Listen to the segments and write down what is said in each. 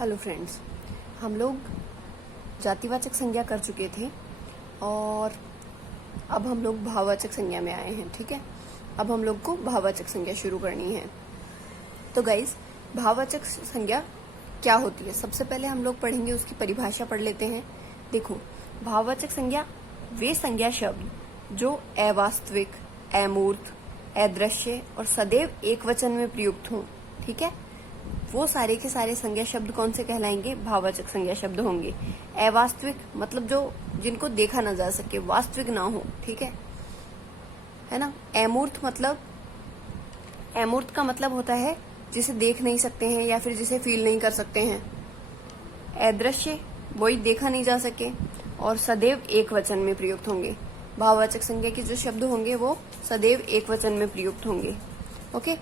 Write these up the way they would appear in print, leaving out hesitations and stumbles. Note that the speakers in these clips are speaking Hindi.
हेलो फ्रेंड्स, हम लोग जातिवाचक संज्ञा कर चुके थे और अब हम लोग भाववाचक संज्ञा में आए हैं। ठीक है, अब हम लोग को भाववाचक संज्ञा शुरू करनी है। तो गाइस, भाववाचक संज्ञा क्या होती है, सबसे पहले हम लोग पढ़ेंगे, उसकी परिभाषा पढ़ लेते हैं। देखो, भाववाचक संज्ञा वे संज्ञा शब्द जो अवास्तविक, अमूर्त, अदृश्य और सदैव एक वचन में प्रयुक्त हों। ठीक है, वो सारे के सारे संज्ञा शब्द कौन से कहलाएंगे? भाववाचक संज्ञा शब्द होंगे। अवास्तविक मतलब जो जिनको देखा ना जा सके, वास्तविक ना हो। ठीक है ना। अमूर्त मतलब, अमूर्त का मतलब होता है जिसे देख नहीं सकते हैं या फिर जिसे फील नहीं कर सकते हैं। अदृश्य वही देखा नहीं जा सके, और सदैव एक वचन में प्रयुक्त होंगे। भाववाचक संज्ञा के जो शब्द होंगे वो सदैव एक वचन में प्रयुक्त होंगे। ओके,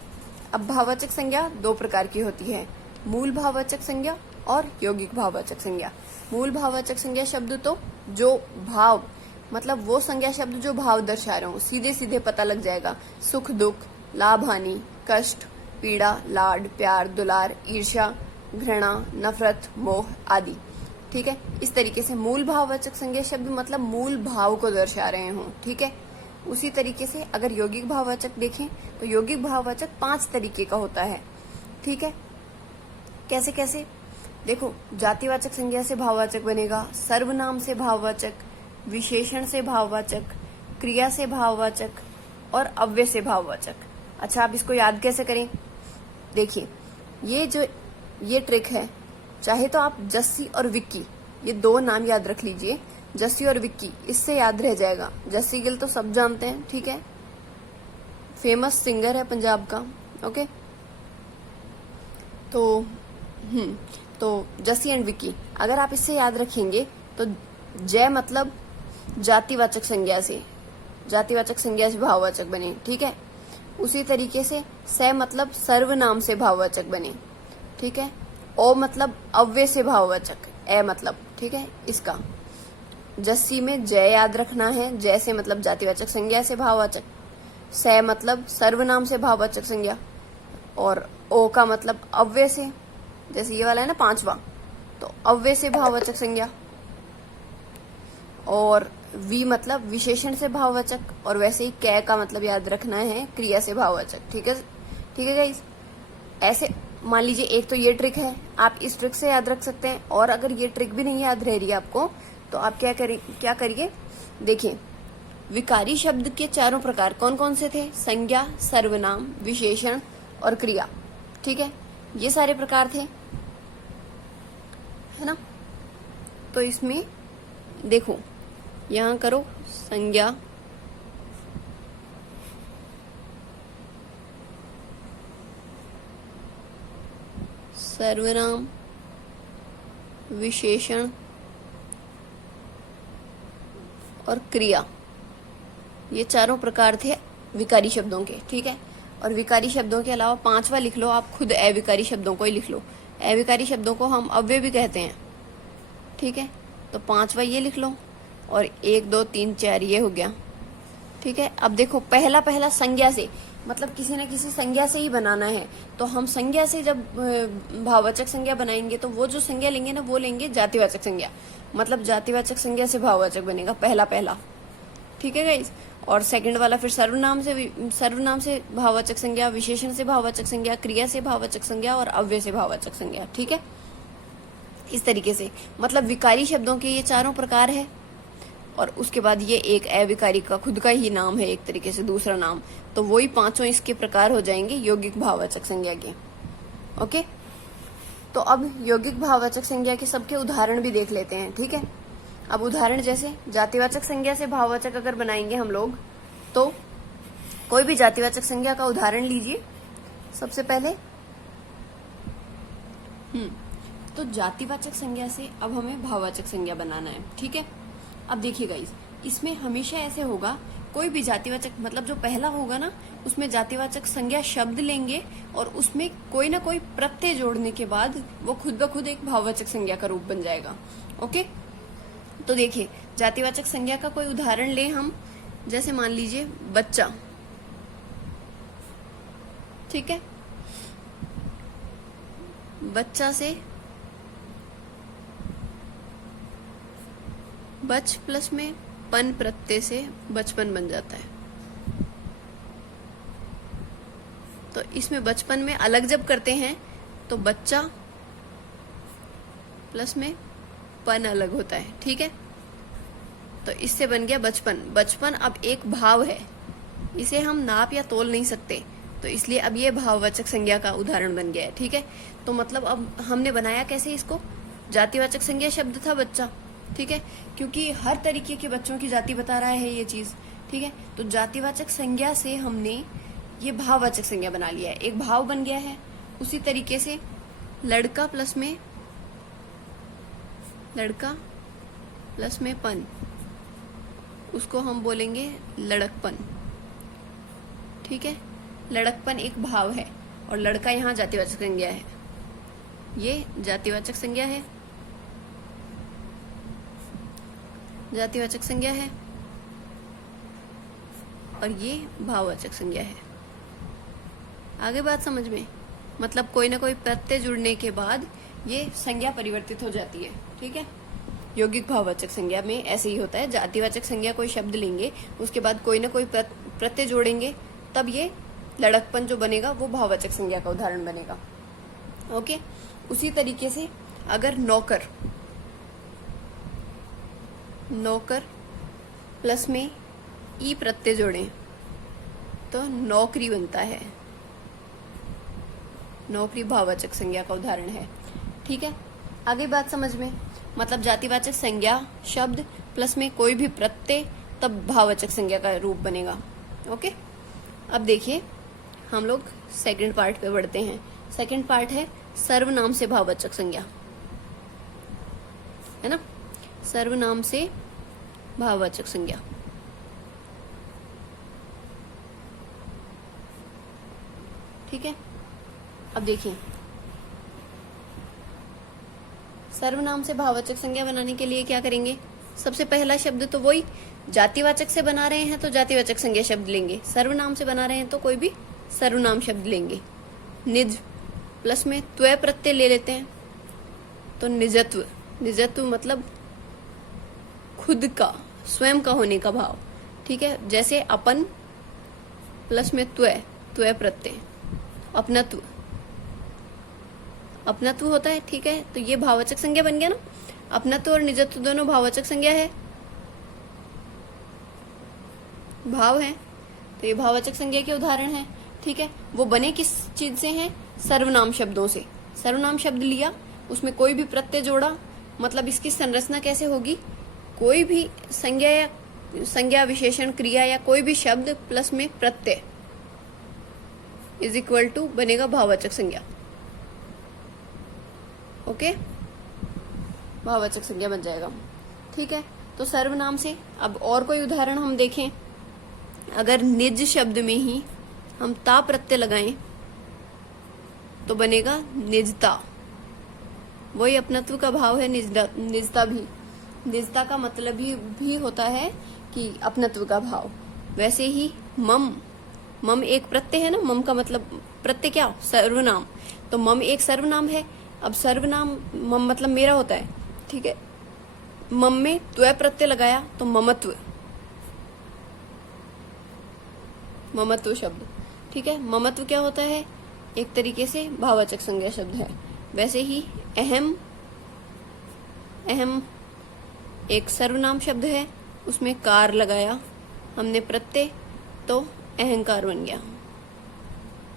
अब भाववाचक संज्ञा दो प्रकार की होती है, मूल भाववाचक संज्ञा और यौगिक भाववाचक संज्ञा। मूल भाववाचक संज्ञा शब्द तो जो भाव, मतलब वो संज्ञा शब्द जो भाव दर्शा रहे हो, सीधे सीधे पता लग जाएगा। सुख दुख, लाभ हानि, कष्ट, पीड़ा, लाड, प्यार, दुलार, ईर्ष्या, घृणा, नफरत, मोह आदि। ठीक है, इस तरीके से मूल भाववाचक संज्ञा शब्द मतलब मूल भाव को दर्शा रहे हो। ठीक है, उसी तरीके से अगर यौगिक भाववाचक देखें तो यौगिक भाववाचक 5 तरीके का होता है। ठीक है, कैसे कैसे? देखो, जातिवाचक संज्ञा से भाववाचक बनेगा, सर्वनाम से भाववाचक, विशेषण से भाववाचक, क्रिया से भाववाचक और अव्यय से भाववाचक। अच्छा, आप इसको याद कैसे करें? देखिए, ये ट्रिक है। चाहे तो आप जस्सी और विक्की, ये दो नाम याद रख लीजिए, जस्सी और विक्की, इससे याद रह जाएगा। जस्सी गिल तो सब जानते हैं, ठीक है, फेमस सिंगर है पंजाब का। ओके, तो जस्सी एंड विक्की, अगर आप इससे याद रखेंगे तो जय मतलब जातिवाचक संज्ञा से भाववाचक बने। ठीक है, उसी तरीके से स मतलब सर्वनाम से भाववाचक बने। ठीक है, ओ मतलब अव्यय से भाववाचक, ए मतलब, ठीक है, इसका जस्सी में जय याद रखना है, जय से मतलब जातिवाचक संज्ञा से भाववाचक, स मतलब सर्वनाम से भाववाचक संज्ञा, और ओ का मतलब अव्यय से, जैसे ये वाला है ना 5वां, तो अव्यय से भाववाचक संज्ञा, और वी मतलब विशेषण से भाववाचक, और वैसे ही कै का मतलब याद रखना है क्रिया से भाववाचक। ठीक है गाइस, ऐसे मान लीजिए एक तो ये ट्रिक है, आप इस ट्रिक से याद रख सकते हैं। और अगर ये ट्रिक भी नहीं याद रह रही है आपको, तो आप क्या करिए? देखिए, विकारी शब्द के चारों प्रकार कौन कौन से थे? संज्ञा, सर्वनाम, विशेषण और क्रिया। ठीक है, ये सारे प्रकार थे, है ना। तो इसमें देखो, यहां करो संज्ञा, सर्वनाम, विशेषण और क्रिया, ये चारों प्रकार थे विकारी शब्दों के। ठीक है, और विकारी शब्दों के अलावा 5वां लिख लो आप खुद, अविकारी शब्दों को ही लिख लो। अविकारी शब्दों को हम अव्यय भी कहते हैं। ठीक है, तो 5वां ये लिख लो, और 1 2 3 4 ये हो गया। ठीक है, अब देखो, पहला संज्ञा से, मतलब किसी न किसी संज्ञा से ही बनाना है। तो हम संज्ञा से जब भाववाचक संज्ञा बनाएंगे तो वो जो संज्ञा लेंगे ना, वो लेंगे जातिवाचक संज्ञा, मतलब जातिवाचक संज्ञा से भाववाचक बनेगा पहला। ठीक है गाइस, और सेकंड वाला फिर सर्वनाम से भाववाचक संज्ञा, विशेषण से भाववाचक संज्ञा, क्रिया से भाववाचक संज्ञा और अव्यय से भाववाचक संज्ञा। ठीक है, इस तरीके से, मतलब विकारी शब्दों के ये चारों प्रकार है। और उसके बाद ये एक अविकारी का खुद का ही नाम है, एक तरीके से दूसरा नाम, तो वही 5 इसके प्रकार हो जाएंगे यौगिक भाववाचक संज्ञा के। ओके, तो अब यौगिक भाववाचक संज्ञा के सबके उदाहरण भी देख लेते हैं। ठीक है, अब उदाहरण जैसे जातिवाचक संज्ञा से भाववाचक अगर बनाएंगे हम लोग, तो कोई भी जातिवाचक संज्ञा का उदाहरण लीजिए सबसे पहले। तो जातिवाचक संज्ञा से अब हमें भाववाचक संज्ञा बनाना है। ठीक है, अब देखिए गाइस, इसमें हमेशा ऐसे होगा, कोई भी जातिवाचक मतलब जो पहला होगा ना, उसमें जातिवाचक संज्ञा शब्द लेंगे और उसमें कोई ना कोई प्रत्यय जोड़ने के बाद वो खुद ब खुद एक भाववाचक संज्ञा का रूप बन जाएगा। ओके, तो देखिए, जातिवाचक संज्ञा का कोई उदाहरण ले हम, जैसे मान लीजिए बच्चा। ठीक है, बच्चा से बच प्लस में पन प्रत्यय से बचपन बन जाता है। तो इसमें बचपन में अलग जब करते हैं तो बच्चा प्लस में पन अलग होता है, ठीक है। तो इससे बन गया बचपन। बचपन अब एक भाव है, इसे हम नाप या तोल नहीं सकते, तो इसलिए अब ये भाववाचक संज्ञा का उदाहरण बन गया है, ठीक है। तो मतलब अब हमने बनाया कैसे इसको, जातिवाचक संज्ञा शब्द था बच्चा, ठीक है, क्योंकि हर तरीके के बच्चों की जाति बता रहा है ये चीज, ठीक है। तो जातिवाचक संज्ञा से हमने ये भाववाचक संज्ञा बना लिया है, एक भाव बन गया है। उसी तरीके से लड़का प्लस में पन, उसको हम बोलेंगे लड़कपन, ठीक है। लड़कपन एक भाव है और लड़का यहाँ जातिवाचक संज्ञा है, ये जातिवाचक संज्ञा है, जातिवाचक संज्ञा है, और ये भाववाचक संज्ञा है। आगे बात समझ में, मतलब कोई ना कोई प्रत्यय जुड़ने के बाद ये संज्ञा परिवर्तित हो जाती है, ठीक है। यौगिक भाववाचक संज्ञा में ऐसे ही होता है, जातिवाचक संज्ञा कोई शब्द लेंगे, उसके बाद कोई ना कोई प्रत्यय जोड़ेंगे, तब ये लड़कपन जो बनेगा वो भाववाचक संज्ञा का उदाहरण बनेगा, ओके। उसी तरीके से अगर नौकर प्लस में ई प्रत्यय जोड़ें तो नौकरी बनता है, नौकरी भाववाचक संज्ञा का उदाहरण है, ठीक है। आगे बात समझ में, मतलब जातिवाचक संज्ञा शब्द प्लस में कोई भी प्रत्यय, तब भाववाचक संज्ञा का रूप बनेगा, ओके। अब देखिए हम लोग सेकंड पार्ट पे बढ़ते हैं। सेकंड पार्ट है सर्वनाम से भाववाचक संज्ञा, है ना, सर्वनाम से भाववाचक संज्ञा। ठीक है, अब देखिए सर्वनाम से भाववाचक संज्ञा बनाने के लिए क्या करेंगे, सबसे पहला शब्द तो वही, जातिवाचक से बना रहे हैं तो जातिवाचक संज्ञा शब्द लेंगे, सर्वनाम से बना रहे हैं तो कोई भी सर्वनाम शब्द लेंगे। निज प्लस में त्वय प्रत्यय ले लेते हैं तो निजत्व, निजत्व मतलब खुद का, स्वयं का होने का भाव, ठीक है। जैसे अपन प्लस में त्वय, त्वय प्रत्यय, अपनत्व, अपनत्व होता है, ठीक है। तो ये भाववाचक संज्ञा बन गया ना, अपनत्व और निजत्व दोनों भाववाचक संज्ञा है, भाव है, तो ये भाववाचक संज्ञा के उदाहरण है, ठीक है। वो बने किस चीज से हैं, सर्वनाम शब्दों से। सर्वनाम शब्द लिया, उसमें कोई भी प्रत्यय जोड़ा, मतलब इसकी संरचना कैसे होगी, कोई भी संज्ञा या संज्ञा विशेषण क्रिया या कोई भी शब्द प्लस में प्रत्यय इज इक्वल टू बनेगा भाववाचक संज्ञा, ओके, भाववाचक संज्ञा बन जाएगा, ठीक है। तो सर्वनाम से अब और कोई उदाहरण हम देखें, अगर निज शब्द में ही हम ता प्रत्यय लगाएं तो बनेगा निजता, वही अपनत्व का भाव है, निजता भी, निजता का मतलब भी होता है कि अपनत्व का भाव। वैसे ही मम, मम एक प्रत्यय है ना, मम का मतलब प्रत्यय क्या, सर्वनाम, तो मम एक सर्वनाम है। अब सर्वनाम मम मतलब मेरा होता है, ठीक है। मम में त्वय प्रत्यय लगाया तो ममत्व, ममत्व शब्द, ठीक है। ममत्व क्या होता है, एक तरीके से भाववाचक संज्ञा शब्द है। वैसे ही अहम, अहम एक सर्वनाम शब्द है, उसमें कार लगाया हमने प्रत्यय तो अहंकार बन गया,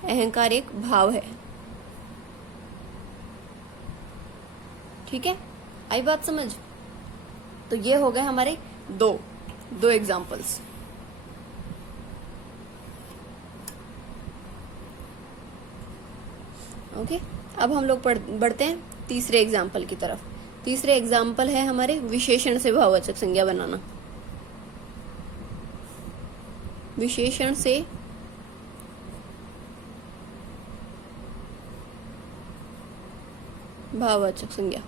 अहंकार एक भाव है, ठीक है। आई बात समझ, तो ये हो गए हमारे दो एग्जाम्पल्स, ओके। अब हम लोग बढ़ते हैं तीसरे एग्जाम्पल की तरफ। तीसरे एग्जाम्पल है हमारे विशेषण से भाववाचक संज्ञा बनाना। विशेषण से भाववाचक संज्ञा,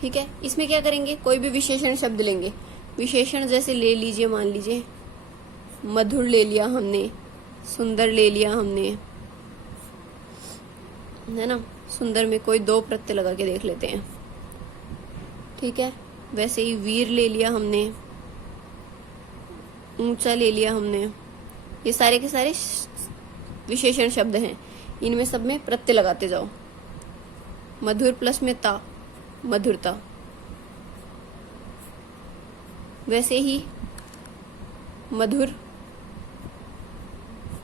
ठीक है। इसमें क्या करेंगे, कोई भी विशेषण शब्द लेंगे, विशेषण जैसे ले लीजिए, मान लीजिए मधुर ले लिया हमने, सुंदर ले लिया हमने, है ना। सुंदर में कोई दो प्रत्यय लगा के देख लेते हैं, ठीक है। वैसे ही वीर ले लिया हमने, ऊंचा ले लिया हमने। ये सारे के सारे विशेषण शब्द हैं, इनमें सब में प्रत्यय लगाते जाओ। मधुर प्लस में ता, मधुरता। वैसे ही मधुर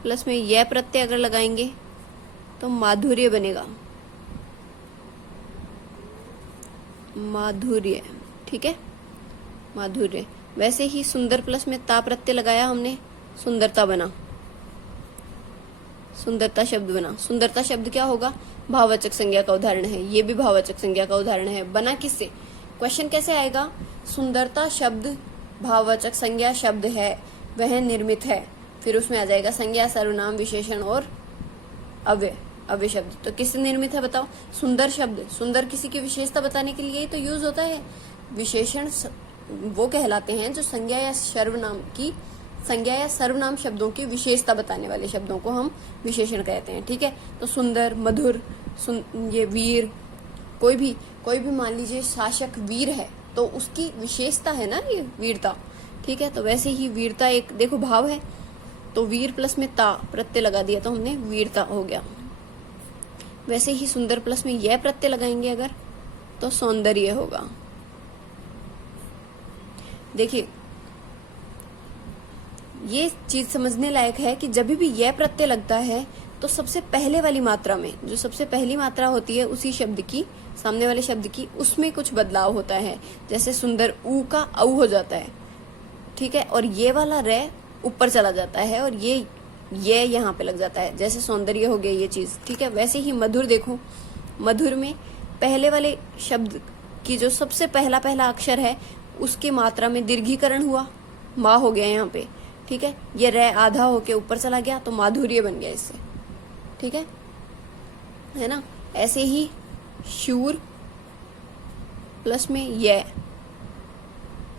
प्लस में यह प्रत्यय अगर लगाएंगे तो माधुर्य बनेगा, माधुर्य। ठीक है, माधुर्य। वैसे ही सुंदर प्लस में ता प्रत्यय लगाया हमने, सुंदरता बना, सुंदरता शब्द बना। सुंदरता शब्द क्या होगा? भाववाचक संज्ञा का उदाहरण है। ये भी भाववाचक संज्ञा का उदाहरण है। बना किससे? क्वेश्चन कैसे आएगा? सुंदरता शब्द भाववाचक संज्ञा शब्द है, वह निर्मित है। फिर उसमें आ जाएगा संज्ञा, सर्वनाम, विशेषण और अव्यय, अव्यय शब्द। तो किससे निर्मित है बताओ? सुंदर शब्द। सुंदर किसी की विशेषता बताने के लिए ही तो यूज होता है। विशेषण वो कहलाते हैं जो संज्ञा या सर्वनाम की, संज्ञा या सर्वनाम शब्दों की विशेषता बताने वाले शब्दों को हम विशेषण कहते हैं। ठीक है, तो सुंदर, मधुर, ये वीर, कोई भी मान लीजिए शासक वीर है तो उसकी विशेषता है ना ये वीरता। ठीक है, तो वैसे ही वीरता एक देखो भाव है, तो वीर प्लस में ता प्रत्यय लगा दिया तो हमने वीरता हो गया। वैसे ही सुंदर प्लस में यह प्रत्यय लगाएंगे अगर तो सौंदर्य होगा। देखिए ये चीज समझने लायक है कि जब भी यह प्रत्यय लगता है तो सबसे पहले वाली मात्रा में, जो सबसे पहली मात्रा होती है उसी शब्द की, सामने वाले शब्द की, उसमें कुछ बदलाव होता है। जैसे सुंदर ऊ का औ हो जाता है। ठीक है, और ये वाला रे ऊपर चला जाता है और ये यहाँ पे लग जाता है। जैसे सौंदर्य हो गया ये चीज। ठीक है, वैसे ही मधुर देखो, मधुर में पहले वाले शब्द की जो सबसे पहला अक्षर है उसके मात्रा में दीर्घीकरण हुआ, माँ हो गया यहाँ पे। ठीक है, ये रे आधा होके ऊपर चला गया तो माधुर्य बन गया इससे। ठीक है ना। ऐसे ही शूर प्लस में यह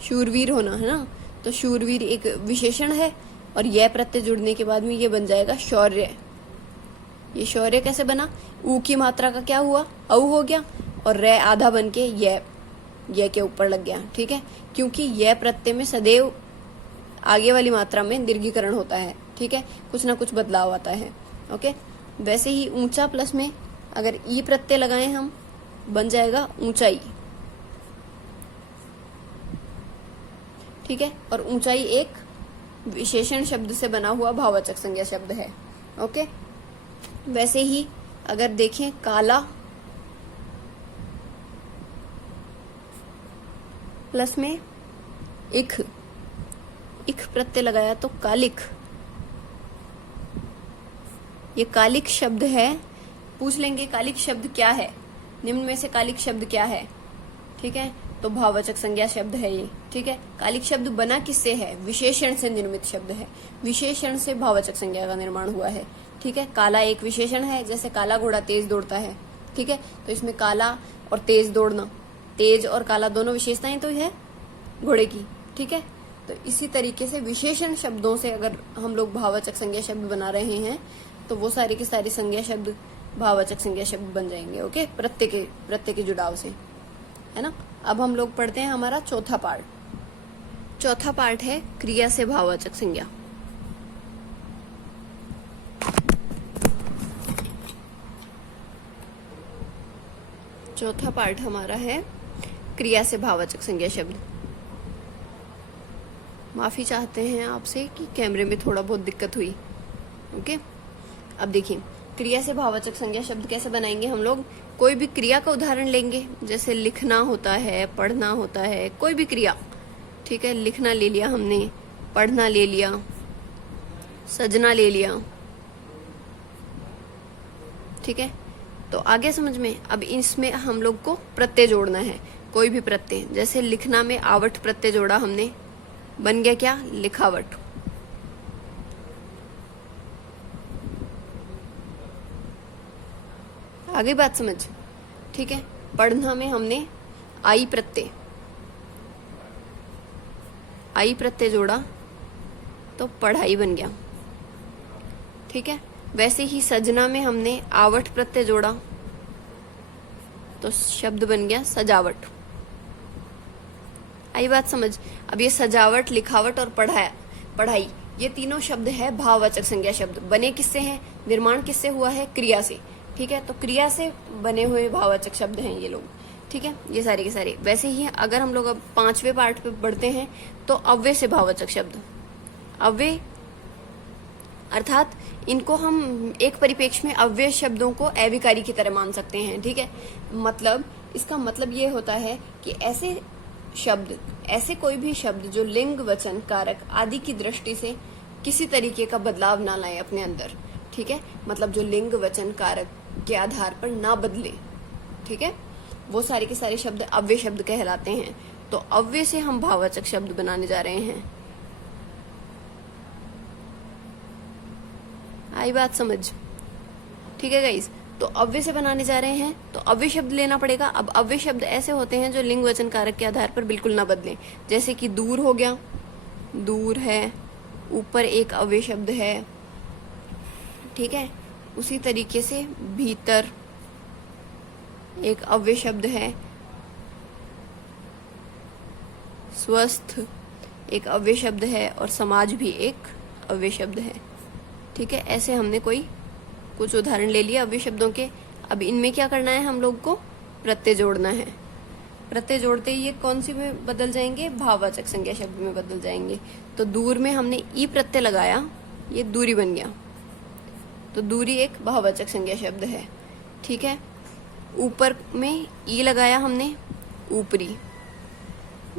शूरवीर होना है ना, तो शूरवीर एक विशेषण है और यह प्रत्यय जुड़ने के बाद में ये बन जाएगा शौर्य। ये शौर्य कैसे बना? ऊ की मात्रा का क्या हुआ? औ हो गया और रे आधा बन के यह के ऊपर लग गया। ठीक है, क्योंकि यह प्रत्यय में सदैव आगे वाली मात्रा में दीर्घीकरण होता है। ठीक है, कुछ ना कुछ बदलाव आता है। ओके, वैसे ही ऊंचा प्लस में अगर ई प्रत्यय लगाएं हम, बन जाएगा ऊंचाई। ठीक है, और ऊंचाई एक विशेषण शब्द से बना हुआ भाववाचक संज्ञा शब्द है। ओके, वैसे ही अगर देखें काला प्लस में इख प्रत्यय लगाया तो कालिक। ये कालिक शब्द है। पूछ लेंगे कालिक शब्द क्या है, निम्न में से कालिक शब्द क्या है? ठीक है, तो भाववाचक संज्ञा शब्द है ये। ठीक है, कालिक शब्द बना किससे है? विशेषण से निर्मित शब्द है। विशेषण से भाववाचक संज्ञा का निर्माण हुआ है। ठीक है, काला एक विशेषण है, जैसे काला घोड़ा तेज दौड़ता है। ठीक है, तो इसमें काला और तेज दौड़ना, तेज और काला दोनों विशेषताएं तो है घोड़े की। ठीक है, तो इसी तरीके से विशेषण शब्दों से अगर हम लोग भाववाचक संज्ञा शब्द बना रहे हैं तो वो सारे के सारे संज्ञा शब्द भाववाचक संज्ञा शब्द बन जाएंगे। ओके, प्रत्यय के जुड़ाव से, है ना। अब हम लोग पढ़ते हैं हमारा चौथा पार्ट। चौथा पार्ट है क्रिया से भाववाचक संज्ञा। चौथा पार्ट हमारा है क्रिया से भाववाचक संज्ञा शब्द। माफी चाहते हैं आपसे कि कैमरे में थोड़ा बहुत दिक्कत हुई। ओके, अब देखिए क्रिया से भाववाचक संज्ञा शब्द कैसे बनाएंगे हम लोग। कोई भी क्रिया का उदाहरण लेंगे, जैसे लिखना होता है, पढ़ना होता है, कोई भी क्रिया। ठीक है, लिखना ले लिया हमने, पढ़ना ले लिया, सजना ले लिया। ठीक है, तो आगे समझ में। अब इसमें हम लोग को प्रत्यय जोड़ना है, कोई भी प्रत्यय। जैसे लिखना में आवट प्रत्यय जोड़ा हमने, बन गया क्या? लिखावट। आगे बात समझ। ठीक है, पढ़ना में हमने आई प्रत्यय जोड़ा तो पढ़ाई बन गया। ठीक है, वैसे ही सजना में हमने आवट प्रत्यय जोड़ा तो शब्द बन गया सजावट। आई बात समझ। अब ये सजावट, लिखावट और पढ़ाई, ये तीनों शब्द है भाववाचक संज्ञा शब्द। बने किससे हैं? निर्माण किससे हुआ है? क्रिया से। ठीक है, तो क्रिया से बने हुए भाववाचक शब्द हैं ये लोग। ठीक है, ये सारे के सारे। वैसे ही अगर हम लोग अब 5वें पार्ट पे बढ़ते हैं तो अव्यय से भाववाचक शब्द। अव्यय अर्थात इनको हम एक परिप्रेक्ष्य में अव्यय शब्दों को अविकारी की तरह मान सकते हैं। ठीक है, मतलब इसका मतलब ये होता है कि ऐसे शब्द, ऐसे कोई भी शब्द जो लिंग, वचन, कारक आदि की दृष्टि से किसी तरीके का बदलाव ना लाए अपने अंदर। ठीक है, मतलब जो लिंग, वचन, कारक के आधार पर ना बदले। ठीक है, वो सारे के सारे शब्द अव्यय शब्द कहलाते हैं। तो अव्यय से हम भाववाचक शब्द बनाने जा रहे हैं। आई बात समझ? ठीक है गाइस, तो अव्यय से बनाने जा रहे हैं तो अव्यय शब्द लेना पड़ेगा। अब अव्यय शब्द ऐसे होते हैं जो लिंग, वचन, कारक के आधार पर बिल्कुल ना बदलें। जैसे कि दूर हो गया, दूर है, ऊपर एक अव्यय शब्द है। ठीक है, उसी तरीके से भीतर एक अव्यय शब्द है, स्वस्थ एक अव्यय शब्द है और समाज भी एक अव्यय शब्द है। ठीक है, ऐसे हमने कुछ उदाहरण ले लिया अव्यय शब्दों के। अब इनमें क्या करना है? हम लोग को प्रत्यय जोड़ना है। प्रत्यय जोड़ते ही ये कौन सी में बदल जाएंगे? भाववाचक संज्ञा शब्द में बदल जाएंगे। तो दूर में हमने ई प्रत्यय लगाया, ये दूरी बन गया, तो दूरी एक भाववाचक संज्ञा शब्द है। ठीक है, ऊपर में ई लगाया हमने, ऊपरी,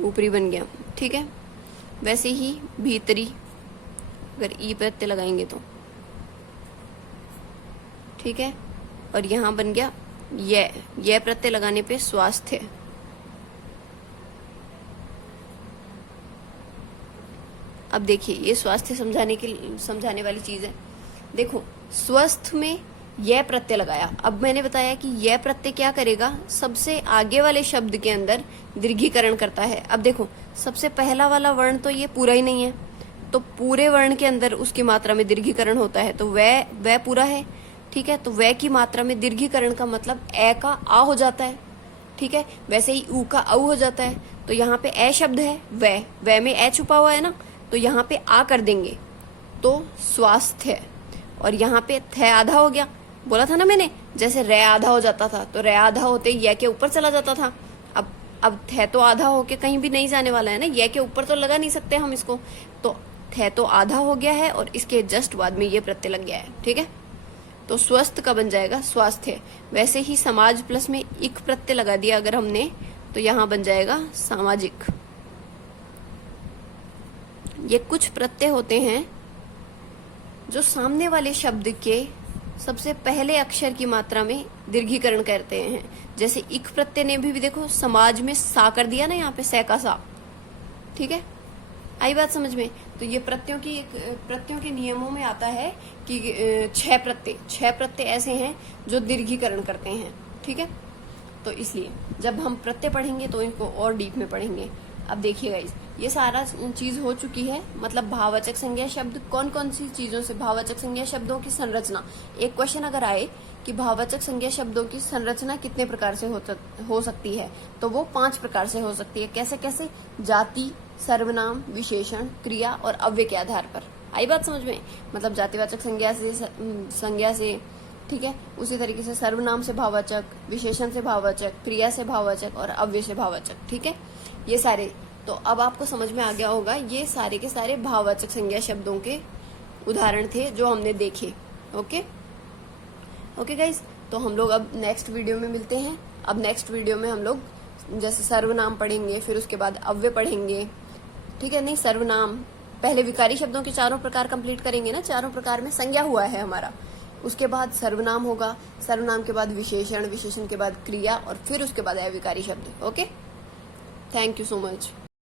ऊपरी बन गया। ठीक है, वैसे ही भीतरी अगर ई प्रत्यय लगाएंगे तो। ठीक है, और यहां बन गया यह प्रत्यय लगाने पे स्वास्थ्य। अब देखिए, ये स्वास्थ्य समझाने वाली चीज है। देखो, स्वस्थ में यह प्रत्यय लगाया। अब मैंने बताया कि यह प्रत्यय क्या करेगा? सबसे आगे वाले शब्द के अंदर दीर्घीकरण करता है। अब देखो, सबसे पहला वाला वर्ण तो ये पूरा ही नहीं है, तो पूरे वर्ण के अंदर उसकी मात्रा में दीर्घीकरण होता है, तो वह पूरा है। ठीक है, तो वह की मात्रा में दीर्घीकरण का मतलब ए का आ हो जाता है। ठीक है, वैसे ही ऊ का औ हो जाता है। तो यहाँ पे ए शब्द है, वह में ए छुपा हुआ है ना, तो यहाँ पे आ कर देंगे तो स्वास्थ्य। और यहाँ पे थ आधा हो गया, बोला था ना मैंने, जैसे रे आधा हो जाता था तो रे आधा होते ये के ऊपर चला जाता था। अब थ तो आधा होके कहीं भी नहीं जाने वाला है ना, ये के ऊपर तो लगा नहीं सकते हम इसको, तो थ तो आधा हो गया है और इसके जस्ट बाद में ये प्रत्यय लग गया है। ठीक है, तो स्वस्थ का बन जाएगा स्वास्थ्य। वैसे ही समाज प्लस में इक प्रत्यय लगा दिया अगर हमने, तो यहां बन जाएगा सामाजिक। ये कुछ प्रत्यय होते हैं जो सामने वाले शब्द के सबसे पहले अक्षर की मात्रा में दीर्घीकरण करते हैं। जैसे इक प्रत्यय ने भी देखो समाज में सा कर दिया ना, यहाँ पे सै का सा। ठीक है, आई बात समझ में? तो ये प्रत्ययों के नियमों में आता है कि 6 प्रत्यय ऐसे हैं जो दीर्घीकरण करते हैं। ठीक है, तो इसलिए जब हम प्रत्यय पढ़ेंगे तो इनको और डीप में पढ़ेंगे। अब देखिए गाइस, ये सारा चीज हो चुकी है। मतलब भाववाचक संज्ञा शब्द कौन कौन सी चीजों से, भाववाचक संज्ञा शब्दों की संरचना। एक क्वेश्चन अगर आए कि भाववाचक संज्ञा शब्दों की संरचना कितने प्रकार से हो सकती है, तो वो 5 प्रकार से हो सकती है। कैसे कैसे? जाति, सर्वनाम, विशेषण, क्रिया और अव्यय के आधार पर। आई बात समझ में? मतलब जातिवाचक संज्ञा से, ठीक है, उसी तरीके से सर्वनाम से भाववाचक, विशेषण से भाववाचक, क्रिया से भाववाचक और अव्यय से भाववाचक। ठीक है, ये सारे। तो अब आपको समझ में आ गया होगा, ये सारे के सारे भाववाचक संज्ञा शब्दों के उदाहरण थे जो हमने देखे। ओके गाइस, तो हम लोग अब नेक्स्ट वीडियो में मिलते हैं। अब नेक्स्ट वीडियो में हम लोग जैसे सर्वनाम पढ़ेंगे, फिर उसके बाद अव्यय पढ़ेंगे। ठीक है, नहीं सर्वनाम, पहले विकारी शब्दों के 4 प्रकार कंप्लीट करेंगे ना, 4 प्रकार में संज्ञा हुआ है हमारा। उसके बाद सर्वनाम होगा, सर्वनाम के बाद विशेषण, विशेषण के बाद क्रिया और फिर उसके बाद अविकारी शब्द। Okay, thank you so much.